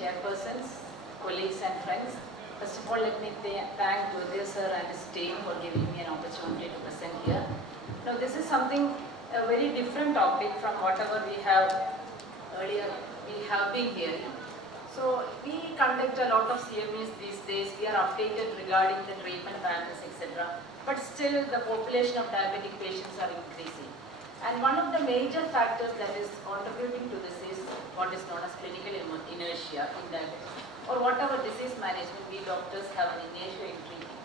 chairpersons, colleagues and friends. First of all, let me thank Jodhir sir and his team for giving me an opportunity to present here. Now, this is something, a very different topic from whatever we have earlier, we have been hearing. So, we conduct a lot of CMEs these days. We are updated regarding the treatment patterns, etc. But still, the population of diabetic patients are increasing. And one of the major factors that is contributing to this is what is known as clinical inertia in diabetes, or whatever disease management we doctors have an inertia in treating.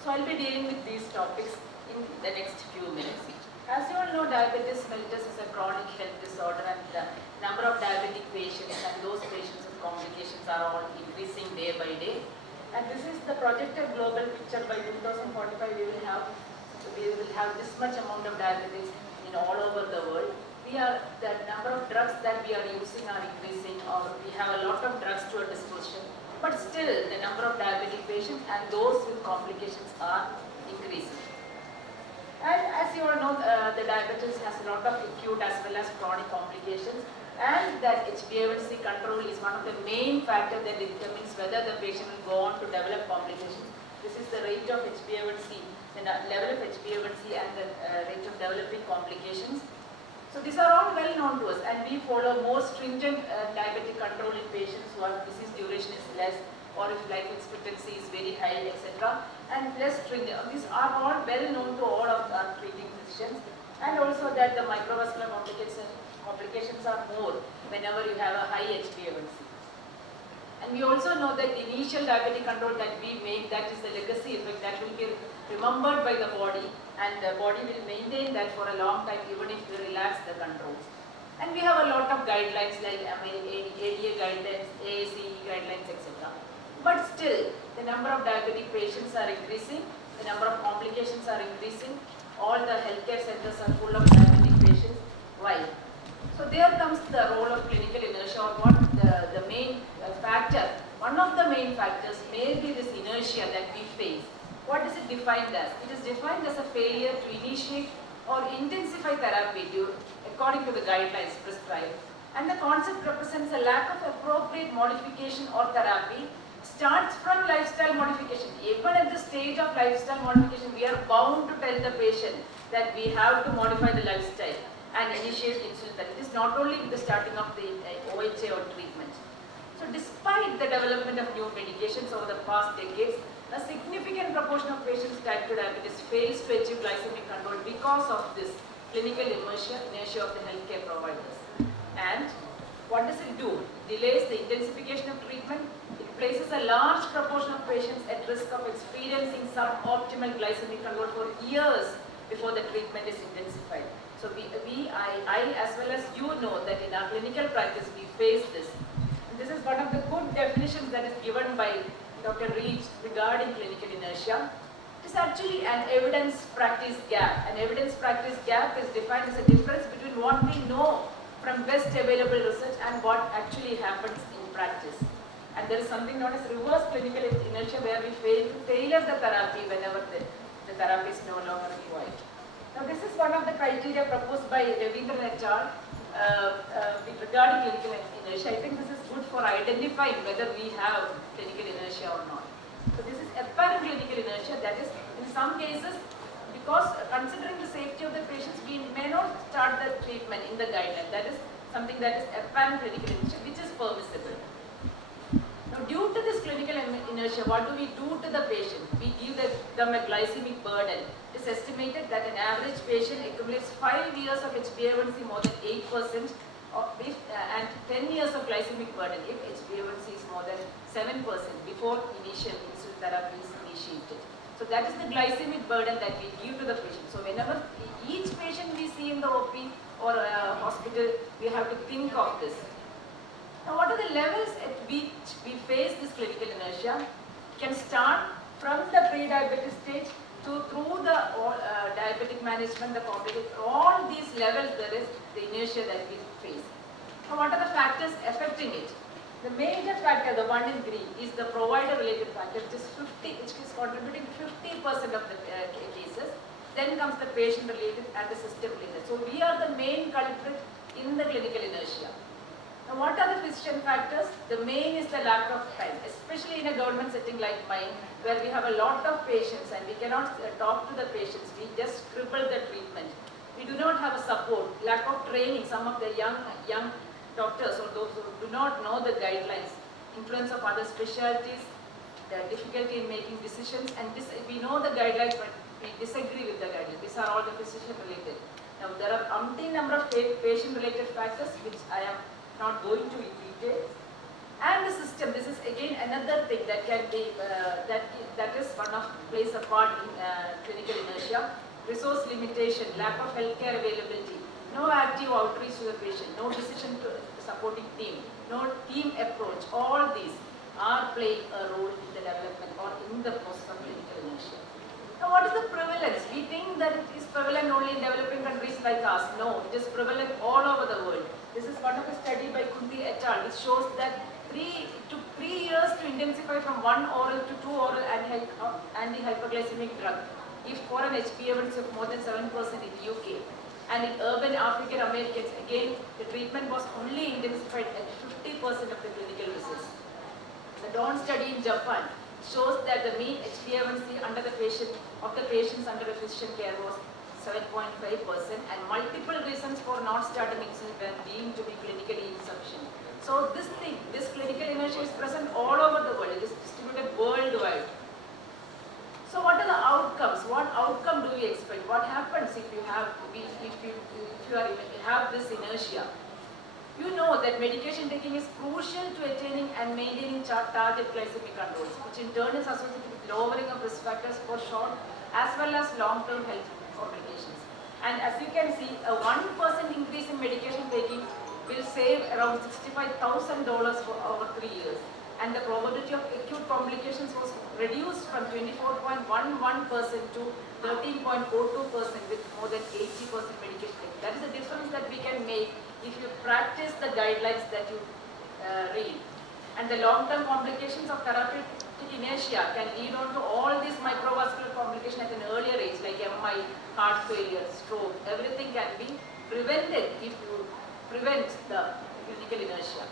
So I'll be dealing with these topics in the next few minutes. As you all know, diabetes mellitus is a chronic health disorder, and the number of diabetic patients and those patients with complications are all increasing day by day. And this is the projected global picture. By 2045 we will have this much amount of diabetes in all over the world. The number of drugs that we are using are increasing, or we have a lot of drugs to our disposition, but still the number of diabetic patients and those with complications are increasing. And as you all know, the diabetes has a lot of acute as well as chronic complications, and that HbA1c control is one of the main factors that determines whether the patient will go on to develop complications. This is the rate of HbA1c, the level of HbA1c and the rate of developing complications. So these are all well known to us, and we follow more stringent diabetic control in patients who are disease duration is less, or if life expectancy is very high, etc. And less stringent. These are all well known to all of our treating physicians, and also that the microvascular complications are more whenever you have a high HbA1c. And we also know that the initial diabetic control that we make, that is the legacy effect that will be remembered by the body, and the body will maintain that for a long time even if we relax the controls. And we have a lot of guidelines like ADA guidelines, AACE guidelines, etc. But still, the number of diabetic patients are increasing, the number of complications are increasing, all the healthcare centers are full of diabetic patients. Why? So there comes the role of clinical inertia, or what the main factor, one of the main factors may be this inertia that we face. What is it defined as? It is defined as a failure to initiate or intensify therapy according to the guidelines prescribed. And the concept represents a lack of appropriate modification or therapy. Starts from lifestyle modification. Even at the stage of lifestyle modification, we are bound to tell the patient that we have to modify the lifestyle and initiate insulin therapy. It is not only with the starting of the OHA or treatment. So despite the development of new medications over the past decades, a significant proportion of patients with type 2 diabetes fails to achieve glycemic control because of this clinical inertia of the healthcare providers. And what does it do? It delays the intensification of treatment. It places a large proportion of patients at risk of experiencing suboptimal glycemic control for years before the treatment is intensified. So I as well as you know that in our clinical practice we face this. And this is one of the good definitions that is given by Dr. Reach regarding clinical inertia. It is actually an evidence practice gap. An evidence practice gap is defined as a difference between what we know from best available research and what actually happens in practice. And there is something known as reverse clinical inertia, where we fail to tailor the therapy whenever the therapy is no longer required. Now this is one of the criteria proposed by Ravindran et al. Regarding clinical inertia. I think this is good for identifying whether we have clinical inertia or not. So this is apparent clinical inertia, that is in some cases, because considering the safety of the patients, we may not start the treatment in the guideline. That is something that is apparent clinical inertia, which is permissible. Now due to this clinical inertia, what do we do to the patient? We give them a glycemic burden. It is estimated that an average patient accumulates 5 years of HbA1c more than 8%, and 10 years of glycemic burden if HbA1c is more than 7% before initial insulin therapy is initiated. So that is the glycemic burden that we give to the patient. So whenever each patient we see in the OP or hospital, we have to think of this. Now what are the levels at which we face this clinical inertia? It can start from the pre-diabetes stage through the diabetic management, the complications, all these levels there is the inertia that we face. Now what are the factors affecting it? The major factor, the one in green, is the provider-related factor, which is contributing 50% of the cases. Then comes the patient-related and the system-related. So we are the main culprit in the clinical inertia. Now, what are the physician factors? The main is the lack of time, especially in a government setting like mine, where we have a lot of patients and we cannot talk to the patients. We just scribble the treatment. We do not have a support, lack of training. Some of the young doctors or those who do not know the guidelines, influence of other specialties, the difficulty in making decisions, and we know the guidelines but we disagree with the guidelines. These are all the physician related. Now there are umpteen number of patient related factors which I am not going to in detail. And the system, this is again another thing that can be, that is one of plays a part in clinical inertia. Resource limitation, lack of healthcare availability, no active outreach to the patient, no decision to supporting team, no team approach. All these are playing a role in the development or in the process of clinical inertia. Now what is the prevalence? We think that it is prevalent only in developing countries like us. No, it is prevalent all over the world. This is one of a study by Kunti et al. Which shows that it took 3 years to intensify from 1 oral to 2 oral anti-hyperglycemic drug. If for an HbA1c of more than 7% in UK, and in urban African Americans, again, the treatment was only intensified at 50% of the clinical results. The Dawn study in Japan shows that the mean HbA1c under the patients under the physician care was 7.5%, and multiple reasons for not starting insulin were deemed to be clinically insufficient. So this clinical inertia is present all over the world. It is distributed worldwide. So what are the outcomes? What outcome do we expect? What happens if you have this inertia? You know that medication taking is crucial to attaining and maintaining target glycemic controls, which in turn is associated with lowering of risk factors for short as well as long-term health complications. And as you can see, a 1% increase in medication taking will save around $65,000 for over 3 years. And the probability of acute complications was reduced from 24.11% to 13.42% with more than 80% medication taking. That is the difference that we can make if you practice the guidelines that you read. And the long-term complications of therapeutic inertia can lead on to all these microvascular complications at an earlier age, like MI, heart failure, stroke. Everything can be prevented if you prevent the clinical inertia.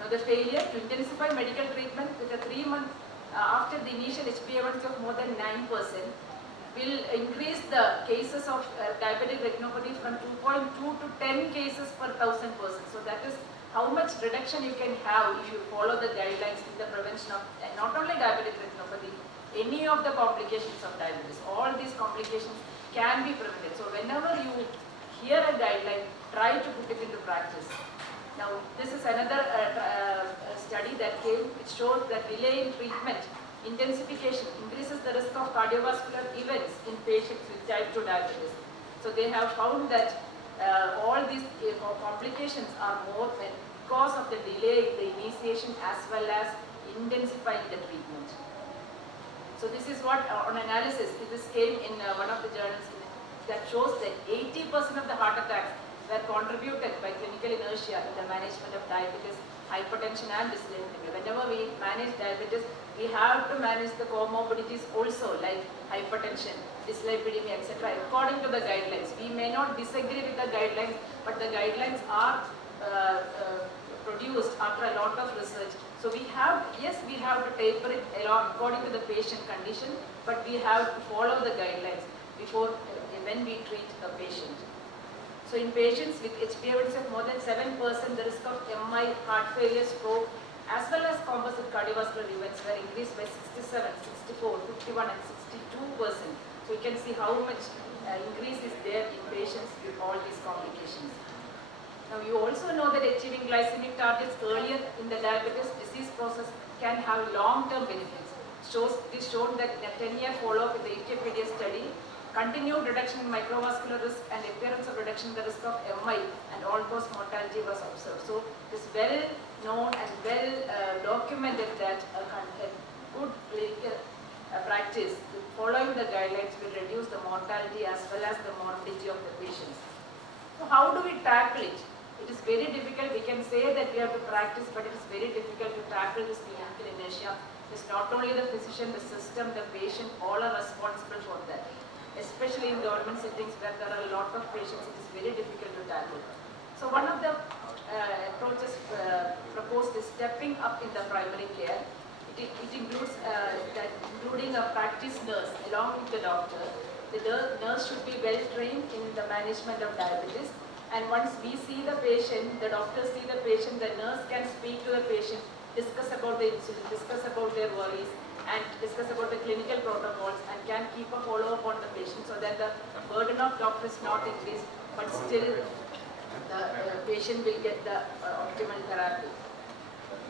Now the failure to intensify medical treatment with a 3 month after the initial HbA1c of more than 9% will increase the cases of diabetic retinopathy from 2.2 to 10 cases per 1,000 persons. So that is how much reduction you can have if you follow the guidelines in the prevention of not only diabetic retinopathy, any of the complications of diabetes. All these complications can be prevented. So whenever you hear a guideline, try to put it into practice. Now this is another study that came which shows that delay in treatment intensification increases the risk of cardiovascular events in patients with type 2 diabetes. So they have found that all these complications are more because of the delay in the initiation as well as intensifying the treatment. So this is what on analysis, this came in one of the journals that shows that 80% of the heart attacks were contributed by clinical inertia in the management of diabetes, hypertension and dyslipidemia. Whenever we manage diabetes, we have to manage the comorbidities also like hypertension, dyslipidemia, etc. according to the guidelines. We may not disagree with the guidelines, but the guidelines are produced after a lot of research. So we have to taper it along according to the patient condition, but we have to follow the guidelines before when we treat a patient. So in patients with HbA1c of more than 7%, the risk of MI, heart failure, stroke, as well as composite cardiovascular events were increased by 67, 64, 51 and 62%. So you can see how much increase is there in patients with all these complications. Now you also know that achieving glycemic targets earlier in the diabetes disease process can have long-term benefits. It is shown that in a 10-year follow-up in the Wikipedia study, continued reduction in microvascular risk and appearance of reduction in the risk of MI and all-cause mortality was observed. So it is well known and well documented that a good clinical practice following the guidelines will reduce the mortality as well as the morbidity of the patients. So how do we tackle it? It is very difficult. We can say that we have to practice, but it is very difficult to tackle this clinical inertia. It is not only the physician, the system, the patient, all are responsible for that. Especially in government settings where there are a lot of patients, it is very difficult to tackle. So one of the approaches stepping up in the primary care. It includes including a practice nurse along with the doctor. The nurse should be well trained in the management of diabetes. And once we see the patient, the doctor see the patient, the nurse can speak to the patient, discuss about the insulin, discuss about their worries, and discuss about the clinical protocols, and can keep a follow-up on the patient so that the burden of doctor is not increased, but still the patient will get the optimal therapy.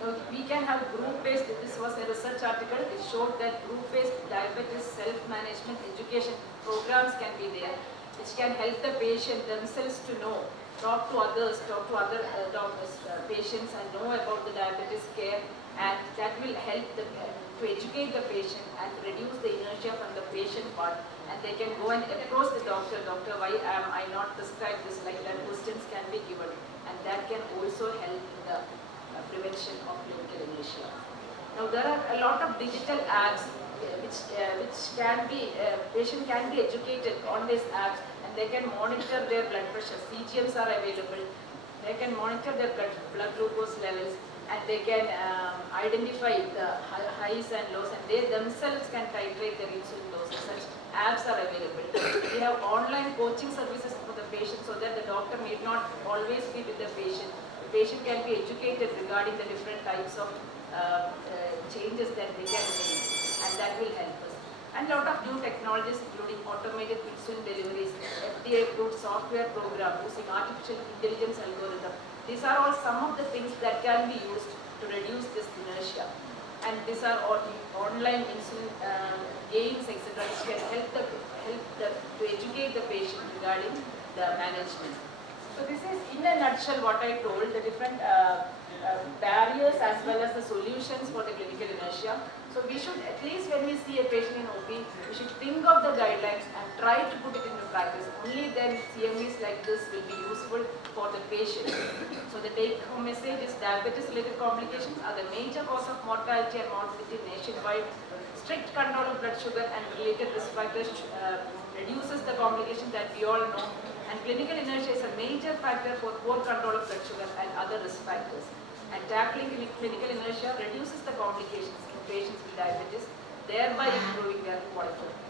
Now, we can have group-based, this was a research article, it showed that group-based diabetes self-management education programs can be there, which can help the patient themselves to know, talk to others, talk to other doctors, patients, and know about the diabetes care, and that will help to educate the patient and reduce the inertia from the patient part, and they can go and approach the doctor, why am I not prescribed this, like that questions can be given, and that can also help in the prevention of clinical inertia. Now there are a lot of digital apps which can be, patient can be educated on these apps, and they can monitor their blood pressure. CGMs are available. They can monitor their blood glucose levels, and they can identify the highs and lows, and they themselves can titrate their insulin doses. Such apps are available. We have online coaching services for the patient so that the doctor need not always be with the patient. The patient can be educated regarding the different types of changes that they can make, and that will help us. And a lot of new technologies including automated insulin deliveries, FDA approved software program using artificial intelligence algorithm. These are all some of the things that can be used to reduce this inertia. And these are all online insulin games, etc., which can help to educate the patient regarding the management. So this is in a nutshell what I told, the different barriers as well as the solutions for the clinical inertia. So we should, at least when we see a patient in OP, we should think of the guidelines and try to put it into practice. Only then CMEs like this will be useful for the patient. So the take-home message is diabetes-related complications are the major cause of mortality and morbidity nationwide. Strict control of blood sugar and related risk factors reduces the complications that we all know. And clinical inertia is a major factor for poor control of blood sugar and other risk factors. And tackling clinical inertia reduces the complications in patients with diabetes, thereby improving their quality of life.